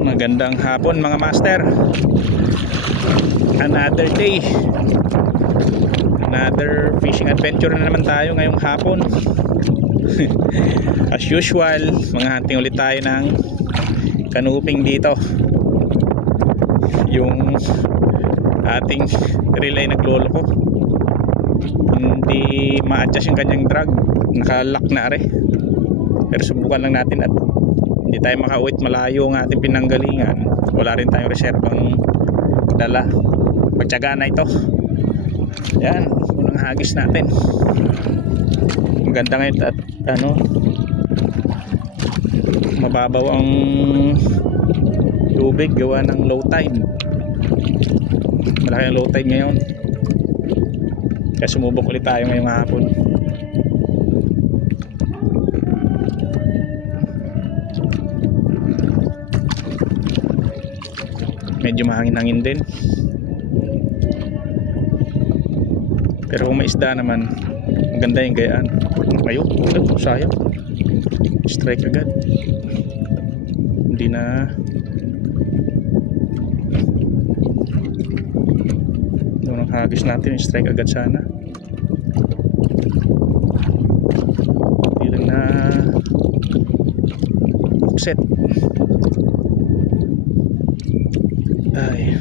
Magandang hapon mga master. Another day, another fishing adventure na naman tayo ngayong hapon. As usual, mga hunting ulit tayo ng kanuping dito. Yung ating relay nagloloko, hindi ma-adjust yung kanyang drag, nakalock na rin. Pero subukan lang natin at hindi tayo makauwit malayo ang ating pinanggalingan. Wala rin tayong reserbang dala. Pagtyagaan na ito. Yan, unang hagis natin. Maganda ngayon at mababaw ang tubig gawa ng low tide. Malaki ang low tide ngayon, kaya sumubok ulit tayo ngayong hapon. Medyo mahangin-hangin din, pero kung may isda naman maganda yung gayaan. Ayun, sayang, strike agad. Hindi na yung hagis natin, strike agad sana. Hindi lang na offset. Ay,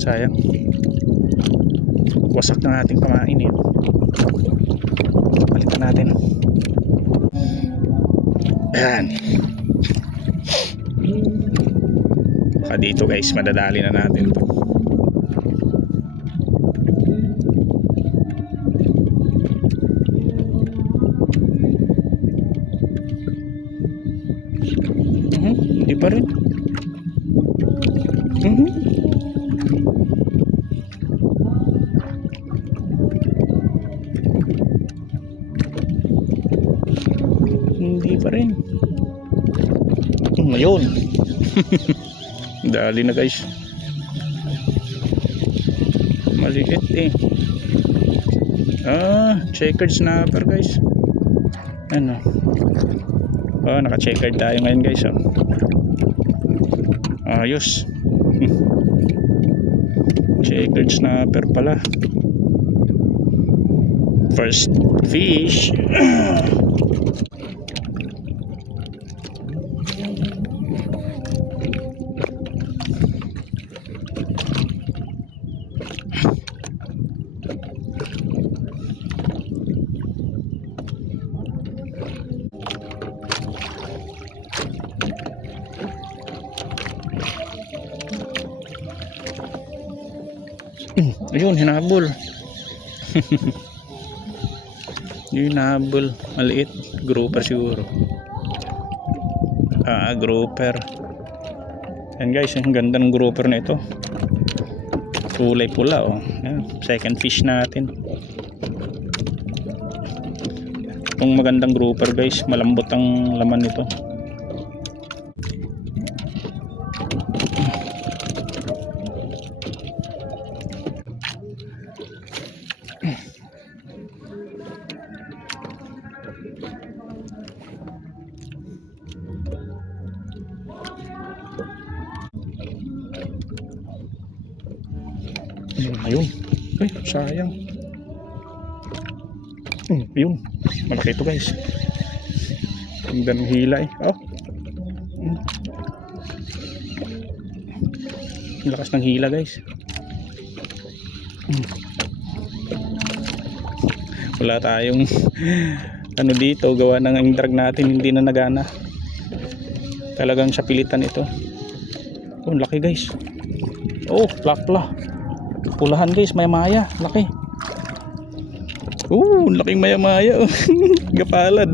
sayang, wasak ng ating pamain eh. Palitan natin. Ayan, baka dito guys madadali na natin to. Hindi pa rin. Hindi pa rin. Ngayon. Dali na guys. Maliit eh. Checkered snapper guys. Ano? Naka-checkered tayo ngayon guys. Ayos. Checkered snapper pala. First fish. Ayun, hinabol. Yung hinabol, maliit, grouper siguro. Grouper. Yan guys, ang ganda ng grouper na ito. Kulay pula oh. Yan, second fish natin. Itong magandang grouper guys, malambot ang laman nito. Ayun. Ay, sayang. Ayun. Malaki ito guys. Ang daming hila eh. Ang lakas ng hila guys. Wala tayong dito, gawa ng ang drag natin hindi na nagana. Talagang sa pilitan ito. Laki guys. Plakpla. Pulahan guys, maya-maya, laki. Laking maya-maya. Gapalad.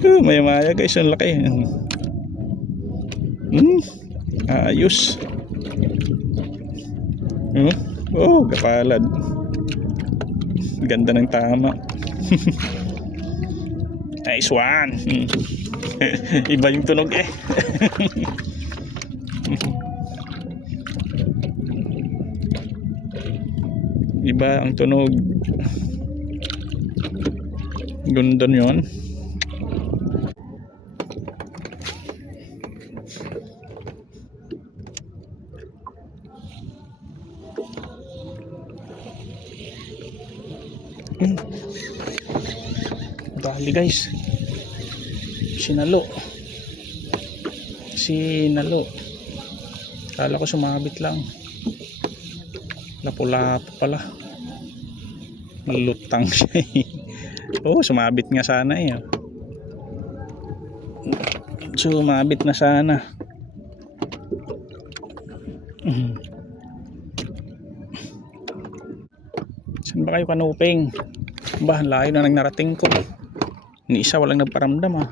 Maya-maya guys, ang laki. Ayos. Gapalad. Ganda ng tama. Nice one. Iba yung tunog eh. Iba ang tunog. Ganda yun. Laki guys. Sinalo. Kala ko sumabit lang. Lapu-lapu pala. Lutang siya. Oh, sumabit nga sana eh. Sumabit na sana. Saan ba kayo kanuping? Ba, layo na nang narating ko. Ni isa walang nagparamdam ah.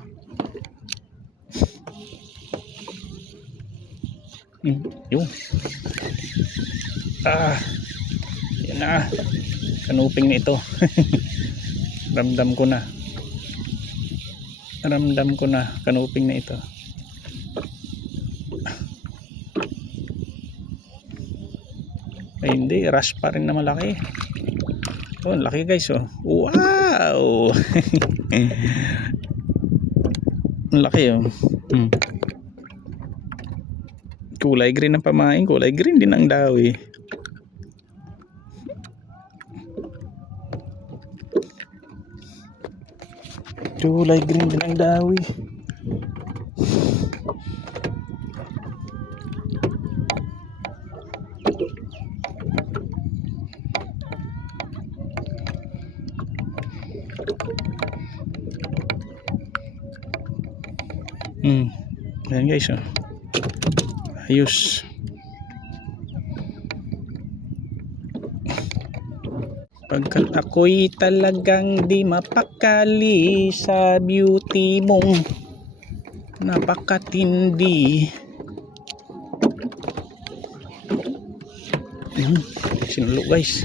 Yun. Yan na. Kanuping na ito. Ramdam ko na. Kanuping na ito. Ay hindi, rush pa rin na malaki. Oh, laki guys oh. Wow. Laki oh. Kulay green ang pamain, kulay green din ang dawi. Kulay green din ang dawi. Ayan guys oh. Ayos. Pagkat ako'y talagang di mapakali sa beauty mong napakatindi. Sinalo guys.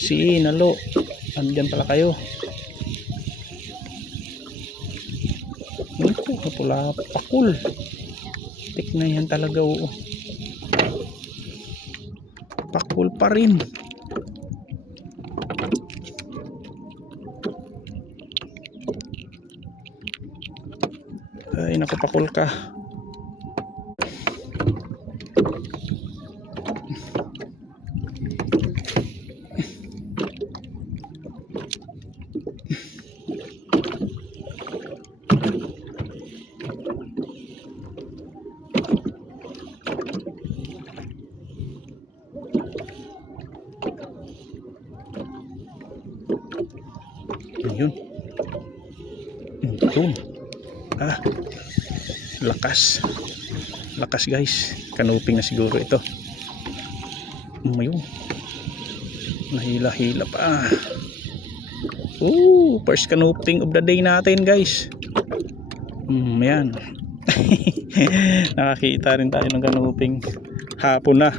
Sinalo. Andyan pala kayo. Ito, pula pakul. Tik na yan talaga oo. Pakul pa rin. Ay naku, pakul ka. Ayun. Ayun. Lakas guys. Kanuping na siguro ito. Ayun. Nahila-hila pa. First kanuping of the day natin guys. Ayan. Nakakita rin tayo ng kanuping hapon na.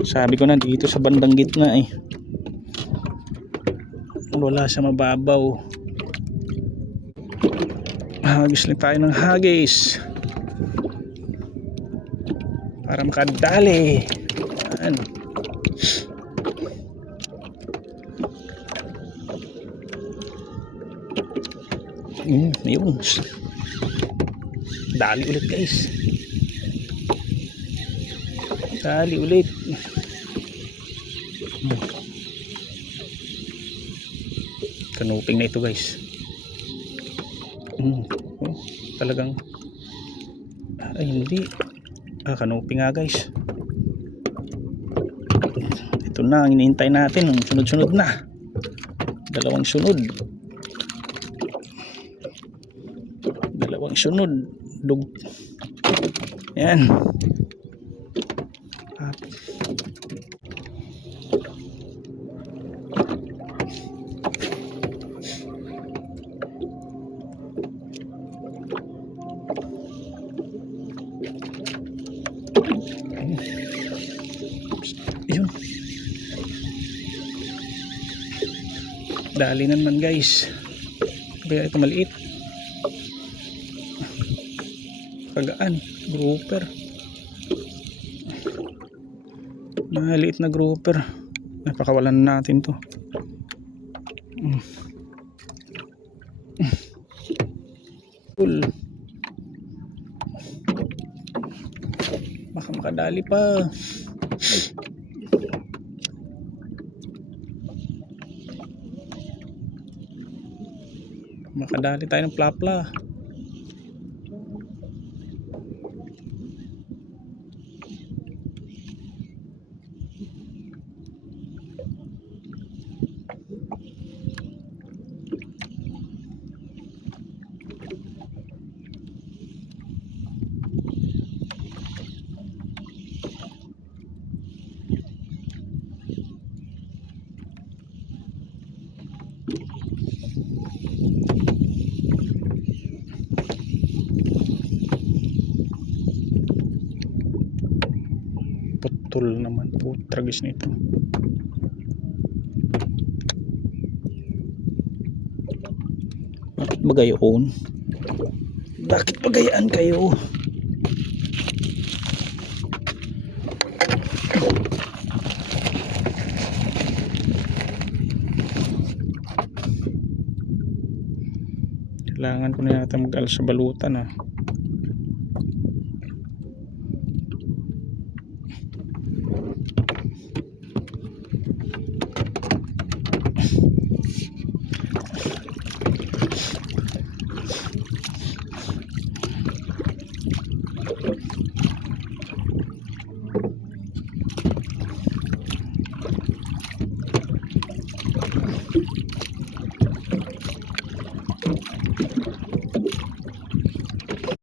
Sabi ko na dito sa bandang gitna eh. Wala sa mababaw. Hagis lang tayo ng hagis para makadali. Ayan. Ayun. Dali ulit guys. Dali ulit. Kanuping na ito guys. Talagang ay hindi. Kanuping nga guys. Ito na ang iniintay natin. Sunod-sunod na. Dalawang sunod. Yan. Yun. Dali naman guys. Kaya ito maliit. Kagaan. Grouper. Maliit na grouper. Napakawalan natin to. Cool. Baka makadali pa. Makadali tayo ng plapla. Putol naman po, tragis nito. Bakit ba gayon? Bakit ba gayaan kayo? Kailangan ko na yata mag-alas sa balutan ah.